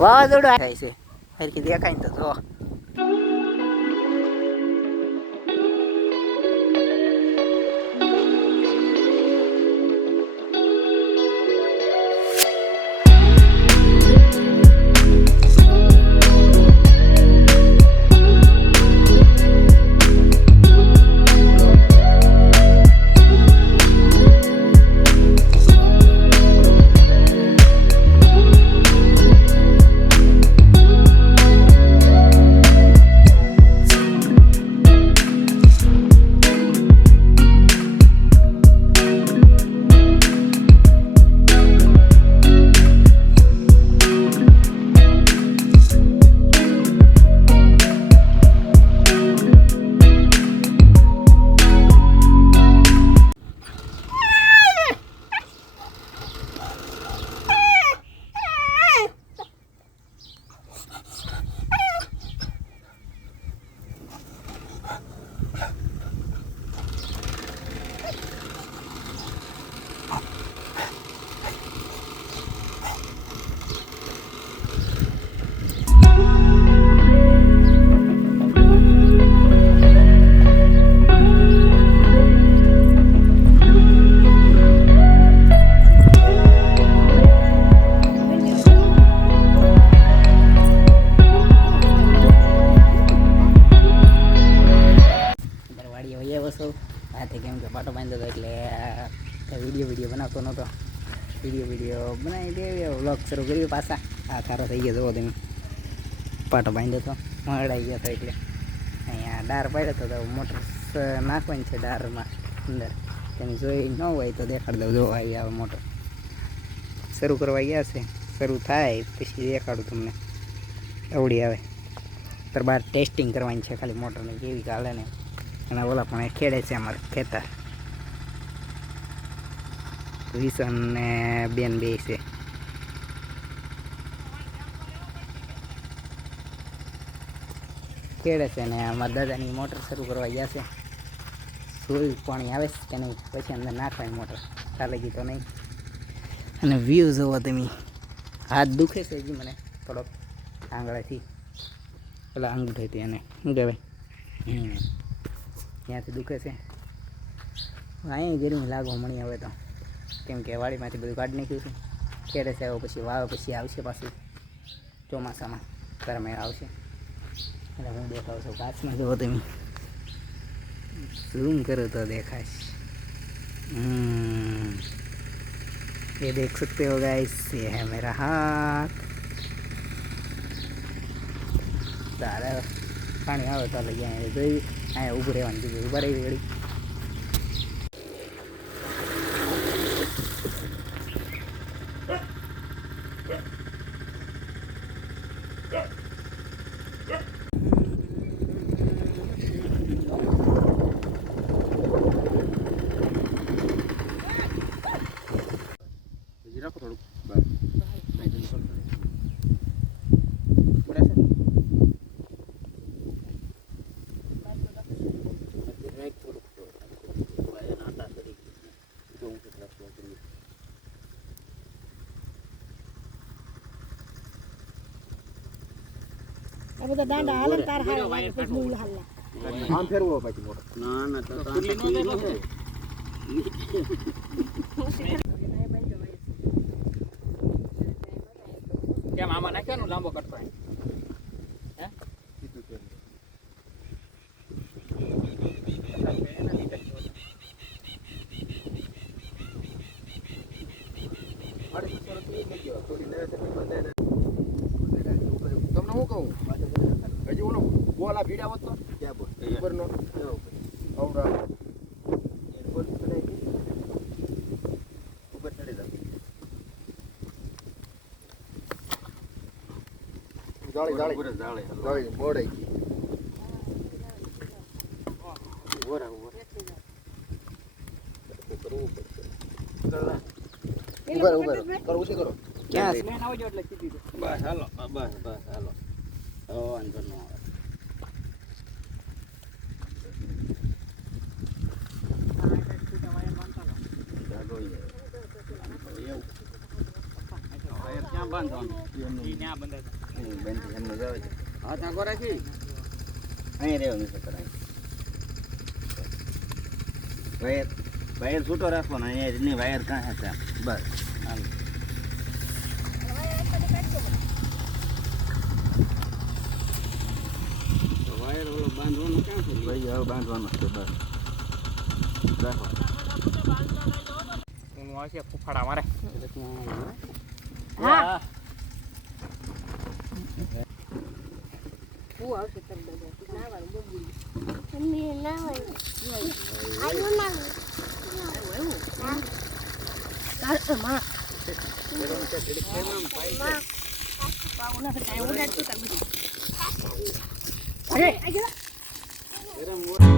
વાવાઝોડું થાય છે. હરખી દેખાય ને તો જો. બાંધ્યો હતો એટલે વીડિયો વીડિયો બનાવતો નહોતો. વીડિયો વીડિયો બનાવી દે વ્લોગ શરૂ કર્યો પાછા. આ થારો થઈ ગયો, જુઓ તમે. પાટો બાંધ્યો હતો મળાઈ ગયો હતો એટલે. અહીંયા ડાર પાડ્યો હતો મોટર નાખવાની છે ડારમાં અંદર. તમે જોઈ ન હોય તો દેખાડી દઉં. જો આવી આવે મોટર. શરૂ કરવા ગયા છે. શરૂ થાય પછી દેખાડું તમને. અવડી આવે. તો બહાર ટેસ્ટિંગ કરવાની છે ખાલી મોટરની કેવી ચાલે ને. અને ઓલા પણ ખેડે છે અમારે ખેતર. વિસન ને બેન બે છે ખેડે છે ને અમારા દાદાની મોટર શરૂ કરવા ગયા છે સૂર્ય પાણી આવે છે તેની પછી અંદર નાખવાની મોટર ચાલે ગઈ તો નહીં અને વ્યૂ જોવો તમે હાથ દુખે છે હજી મને થોડોક આંગળાથી પેલા અંગૂઠેથી એને શું કહેવાય ત્યાંથી દુખે છે અહીં ગરમી લાગવા મળી આવે તો કેમ કે વાડીમાંથી બધું કાઢી નાખ્યું છે ખેડે છે હવે પછી વાવે પછી આવશે પાછું ચોમાસામાં ગરમે આવશે એટલે હું દેખાવ છું કાચમાં જુઓ તમે ઝૂમ કરો તો દેખાશ हम्म, ये देख सकते हो गाइस ये है मेरा हाथ તારે પાણી આવે તો લઈ અહીંયા જોઈ અહીંયા ઊભું રહેવાનું કીધું ઊભા રહી ઘડી આ બધા દાંડા હાલે ને તાર હાલે લાગે મૂળ હાલે આમ ફેરવો પછી મોટર ના ના તો કેમ આમાં નાખ્યો લાંબો કરતો હે કીધું તેમ. અઢીસો ગયો. થોડી લે છે, બંને ને. તમને હું કહું હજી ઓલો બોલ આ ભીડા હોત તો? ક્યાં બોલ? ઉપરનો. અવરા ઉપર? ચડાઈ ઉપર ચડી જાવ જાળી જાળી. જાળી. જાળી મોડાઈ ગઈ ઓરા ઓરા કરવું પડશે. ઊભા ઊભા કરો ઉછી કરો. ક્યાં બસ હાલો. બસ બસ હાલો. તો વાંધો ન આવે. હા ત્યાં ગો રાખી અહીં રહેવાનું છે કરાય વાયર વાયર છૂટો રાખવાનો અહીંયા વાયર કાંઈ હતા બસ હાલ. વાયર ઓલો બાંધવાનો ક્યાં છે ભાઈ હવે બાંધવાનો છે બસ રાખો ફૂફાડા મારે હા હું આવશે તમ બધા નાવાનું બબુલ મમ્મી નાવાનું આયો ના એવું તારમાં પાવના તો કાઈ ઉડાડતું તાર બધું અરે આજો વ્લોગ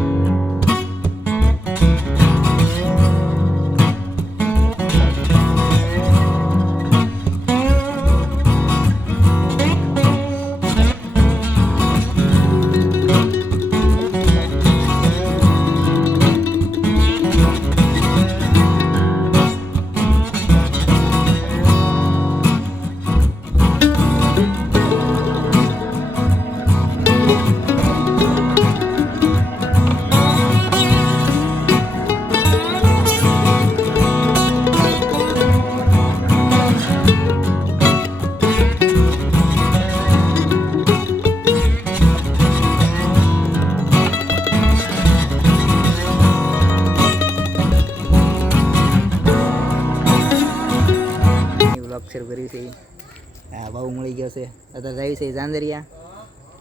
મળી ગયો છે. અત્યારે જાય છે ઝાંઝરિયા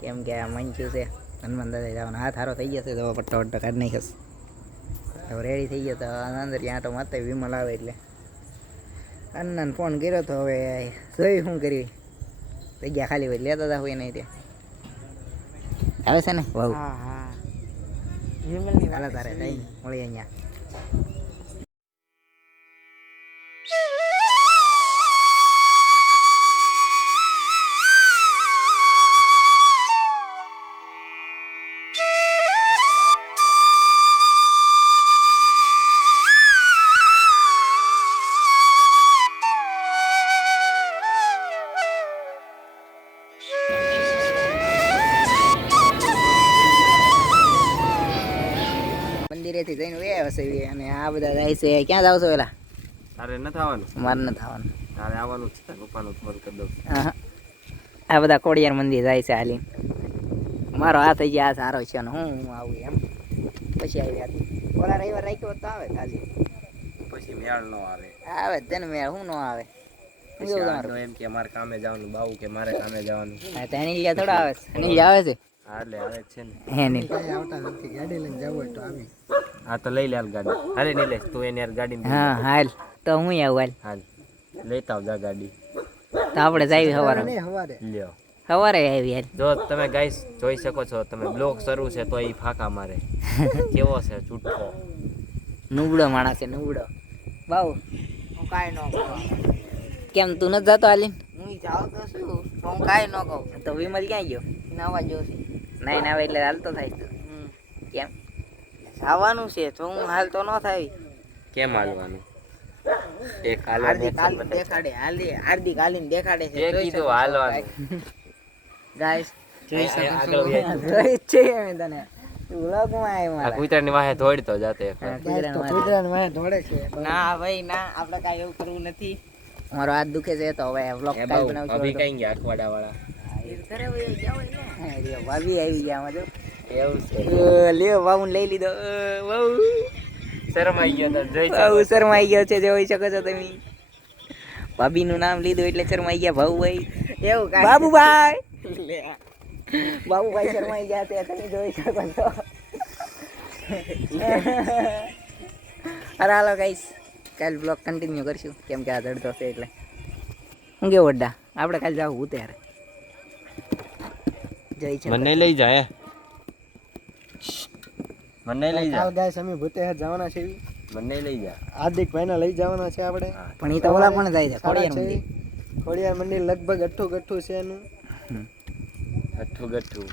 કેમ કે આ મંચ્યું છે. હનુમાન દાદા જવાનો હાથ હારો થઈ જશે તો પટ્ટો વટ્ટો કાઢી નાખીશ હવે રેડી થઈ ગયો તો ચાંદરિયા તો માતે વિમલ આવે એટલે. અન્નાને ફોન કર્યો તો હવે જોઈ શું કરી જગ્યા ખાલી હોય લેતા હતા હોય નહીં તે. આવે છે ને? બહુ હા હા. તારે જઈ મળીએ અહીંયા. મંદિરેથી જઈને વે હશે અને આ બધા જાય છે. ક્યાં જાવ છો પેલા? તારે ન થવાનું? મારે ન થવાનું. તારે આવવાનું છે પપ્પાનું ફોન કરી દઉં. આ બધા કોડિયાર મંદિર જાય છે હાલી. મારો આ થઈ ગયા આ સારો છે. અને હું હું આવું એમ. પછી આવી ગયા ઓલા રવિવાર રાખ્યો હોત તો આવે ખાલી. પછી મેળ નો આવે. આવે તેને મેળ હું નો આવે. એમ કે મારે કામે જવાનું બાવું કે મારે કામે જવાનું. હા તો એની લીધે થોડા આવે છે. એની આવે છે? હા એટલે આવે છે ને. હે નહીં. હા તો લઈ લે હાલ ગાડી. અરે નિલેશ તું એની યાર ગાડી હા હાલ. તો હું આવું હાલ. હાલ. લેતા આવજા ગાડી. તો આપણે જઈએ સવારે લ્યો. સવારે આવી હાલ. જો તમે ગાઈસ જોઈ શકો છો તમે બ્લોક શરૂ છે તો એ ફાંકા મારે. કેવો છે છૂટકો નુબડો માણસ છે નુબડો બાઉ. હું કાઈ ન કહું. કેમ તું નથી જતો હાલીન? હું જાઉં તો શું? હું કાઈ ન કહું. તો વિમલ ક્યાં ગયો? નવા જોશે નહીં ના એટલે હાલતો થાય. કેમ? જવાનું છે તો હું હાલ તો ન થાય. કેમ હાલવાનું? એક હાર્દિક હાલ દેખાડે હાલી હાર્દિક હાલીને દેખાડે છે એ કીધું હાલવાનું. ગાઈસ જોઈ શકો છો. જોઈ છે અમે તને. કૂતરાની વાહે જાતે ના ભાઈ ના આપણે કાઈ એવું કરવું નથી. મારો હાથ દુખે છે તો હવે વ્લોગ એ બનાવશું અભી તો. કઈ ગયા અખવાડા વાળા ભાભી આવી ગયા જો એવું છે. અ, લ્યો બાબુ લઈ લીધો. અ, શરમાઈ ગયો તો શરમાઈ ગયો છે જોઈ શકો છો તમે. ભાભીનું નામ લીધું એટલે શરમાઈ ગયા ભાઉભાઈ એવું બાબુભાઈ. બાબુભાઈ શરમાઈ ગયા તે તમે જોઈ શકો છો. અરે હાલો ગાઈસ કાલ બ્લોગ કન્ટિન્યુ કરશું. કેમ કે આ ધડતો છે એટલે. હું કેવું અડ્ડા આપણે કાલ જાવ ત્યારે. જય છે મને લઈ જાય. મને લઈ જા. ગાઈસ અમે ભૂતેહર જવાના છે મને લઈ જા. હાર્દિક ભાઈને લઈ જવાના છે આપણે. પણ એ તો ઓલા પણ જાય છે ખોડિયાર મંદિર. ખોડિયાર મંદિર લગભગ અઠ્ઠું ગઠ્ઠું છે એનું. અઠ્ઠું ગઠ્ઠું.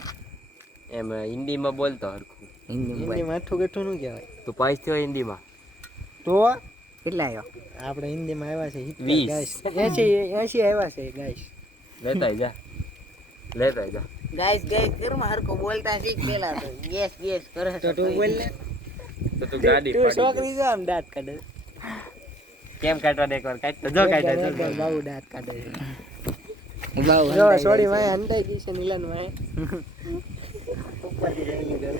એમ હિન્દીમાં બોલતો હરખું. હિન્દીમાં અઠ્ઠું ગઠ્ઠું નું કહેવાય. તો પાંચ થયો હિન્દીમાં? તો કેટલા આવ્યો આપણે હિન્દીમાં આવ્યા છે વીસ. એસી એસી આવ્યા છે ગાઈસ લેતા જા. લેતા જા. ગાઈસ ગાઈસ ઘરમાં હરકો બોલતા શીખ પેલા તો. ગેસ ગેસ કરે તો તું બોલ ને તો તું ગાડી તું પડી છોકરી જો આમ દાંત કાઢે. કેમ કાઢવા દે એકવાર કાઢ તો જો કાઢ્યા જો બહુ દાંત કાઢે. બાઉ જો સોડી વાય હંતાઈ ગઈ છે. નીલન વાય ઉપરથી જઈ લીધો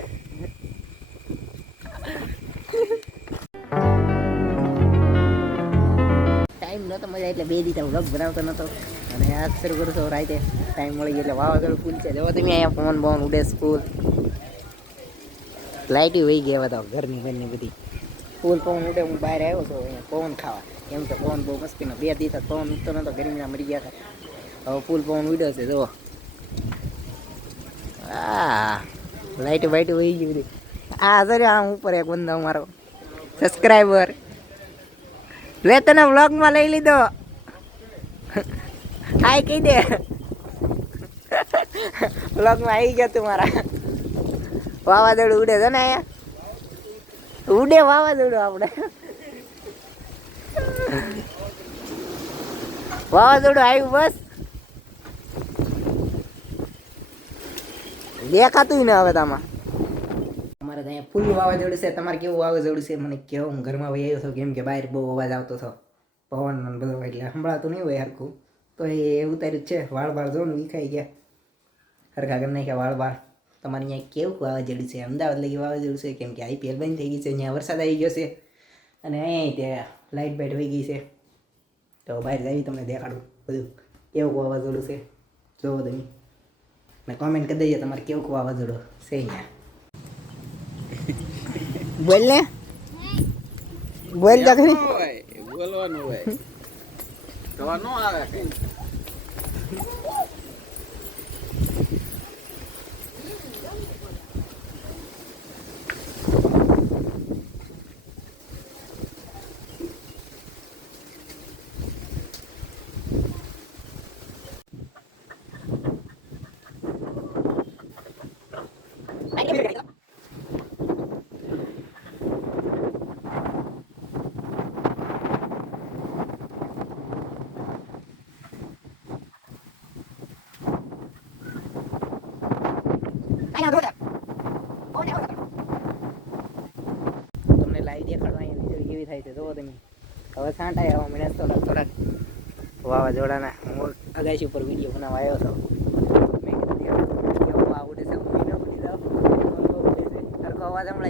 ટાઈમ નહોતો મજા એટલે બે દીધા વ્લોગ બનાવતો નહોતો અને આજ શરૂ કરું છું. રાતે ટાઈમ મળી ગયો એટલે વાવાઝોડું ફૂલ છે. જોવો તમે અહીંયા પવન બોન ઉડે સ્કૂલ લાઇટી વહી ગયા બધા ઘરની ઘરની બધી. ફૂલ પવન ઉડે, હું બહાર આવ્યો છું. અહીંયા પવન ખાવા. એમ તો પવન બહુ મસ્તીનો બે દિવસ પવન ઉડતો નહોતો ગરમીના મરી ગયા હતા. હવે ફૂલ પવન ઉડ્યો છે જુઓ આ લાઇટ બાઇટ વહી ગઈ બધી આ સર આમ ઉપર એક બંદો મારો સબસ્ક્રાઈબર લે તને વ્લોગમાં લઈ લીધો. હાય, કહી દે. વ્લોગમાં આવી ગયો તું મારા. વાવાઝોડું ઉડે છે ને અહીંયા? ઉડે વાવાઝોડું આપણે. વાવાઝોડું આવ્યું બસ. દેખાતું ને હવે તમારે અમારે ત્યાં ફૂલ વાવાઝોડું છે. તમારે કેવું વાવાઝોડું છે? મને કહો, હું ઘરમાં વહી આવ્યો છું. કેમ કે બહાર બહુ અવાજ આવતો હતો. પવન બધો એટલે સંભળાતું નહીં હોય હરખું. તો એ ઉતાર્યું છે. વાળ બાળ જો વિખાઈ ગયા. હરખા કરી નાખ્યા વાળ બાળ તમારે અહીંયા કેવું વાવાઝોડું છે? અમદાવાદ લગી વાવાઝોડું છે? કેમ કે આઈપીએલ બંધ થઈ ગઈ છે. અહીંયા વરસાદ આવી ગયો છે. અને અહીંયા ત્યાં લાઇટ બાઇટ વહી ગઈ છે. તો બહાર જઈ તમને દેખાડું બધું. કેવું વાવાઝોડું છે? જોવો તમે. અને કોમેન્ટ કરી દઈએ તમારે કેવું વાવાઝોડું છે અહીંયા. બોલ ને બોલ તો ખરી બોલવાનું હોય તો નો આવે કઈ તમને લાવી દેખાડવા અહીંયા વીજળી કેવી થાય છે જોવો તમે હવે સાંટા આવવા મળ્યા થોડાક થોડાક વાવાઝોડાના હું અગાશી ઉપર વીડિયો બનાવવા આવ્યો હતો. મેં કીધું કેવો તો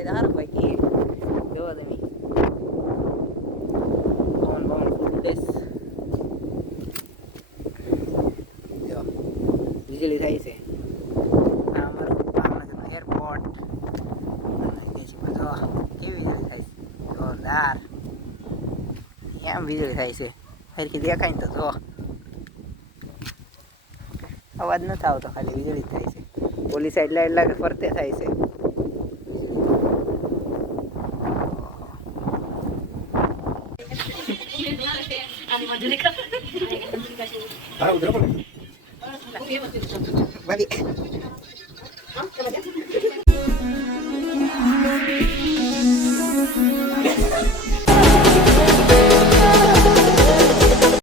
સારું ભાઈ, કે તમે? પવન પવન ઉડે. જો વીજળી થાય છે આ અમારું ભાવનગરનું એરપોર્ટ જો કેવી વીજળી થાય છે જોરદાર એમ વીજળી થાય છે. હરખી દેખાય ને તો જો. અવાજ નથી આવતો ખાલી વીજળી થાય છે. પોલીસ એટલા લાગે ફરતે થાય છે. ભાભી.